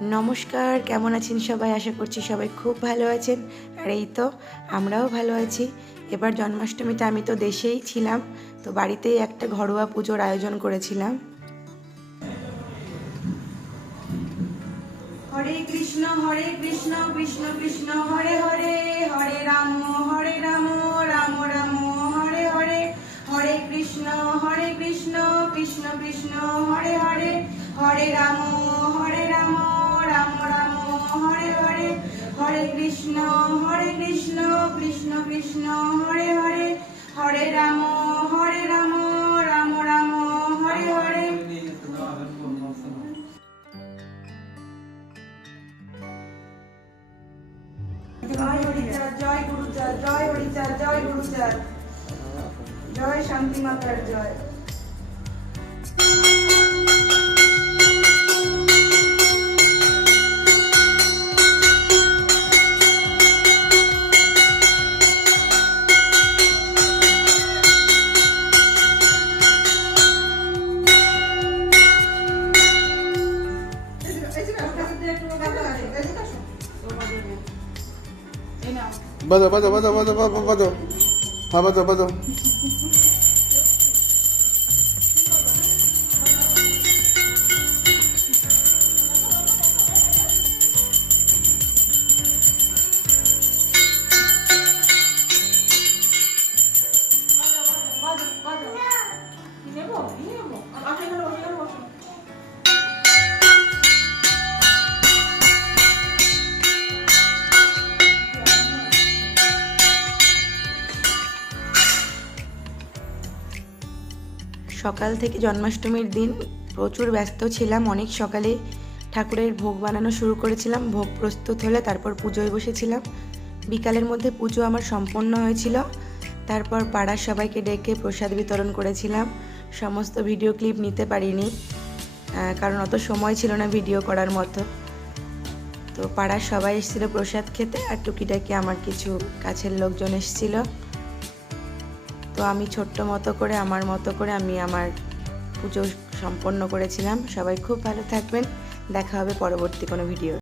নমস্কার, কেমন আছেন সবাই? আশা করছি সবাই খুব ভালো আছেন। আর এই তো আমরাও ভালো আছি। এবার জন্মাষ্টমীতে আমি তো দেশেই ছিলাম, তো বাড়িতেই একটা ঘরোয়া পুজোর আয়োজন করেছিলাম। হরে কৃষ্ণ কৃষ্ণ কৃষ্ণ হরে হরে, হরে রাম রাম রাম হরে হরে, হরে কৃষ্ণ কৃষ্ণ কৃষ্ণ হরে হরে, হরে রাম রাম রাম হরে হরে, হরে কৃষ্ণ কৃষ্ণ কৃষ্ণ হরে হরে, হরে রাম রাম রাম হরে হরে। জয় হরিচাঁদ, জয় গুরুচাঁদ, জয় হরিচাঁদ, জয় গুরুচাঁদ, জয় শান্তি মাতার জয়। Bado. Ha, bado. সকাল থেকে জন্মাষ্টমীর দিন প্রচুর ব্যস্ত ছিলাম। অনেক সকালে ঠাকুরের ভোগ বানানো শুরু করেছিলাম। ভোগ প্রস্তুত হলে তারপর পুজোয় বসেছিলাম। বিকালের মধ্যে পুজো আমার সম্পন্ন হয়েছিল। তারপর পাড়ার সবাইকে ডেকে প্রসাদ বিতরণ করেছিলাম। সমস্ত ভিডিও ক্লিপ নিতে পারিনি, কারণ অত সময় ছিল না ভিডিও করার মতো। তো পাড়ার সবাই এসেছিলো প্রসাদ খেতে, আর টুকিটাকি আমার কিছু কাছের লোকজন এসেছিল। তো আমি ছোট্ট মতো করে আমি আমার পুজো সম্পন্ন করেছিলাম। সবাই খুব ভালো থাকবেন। দেখা হবে পরবর্তী কোনো ভিডিও।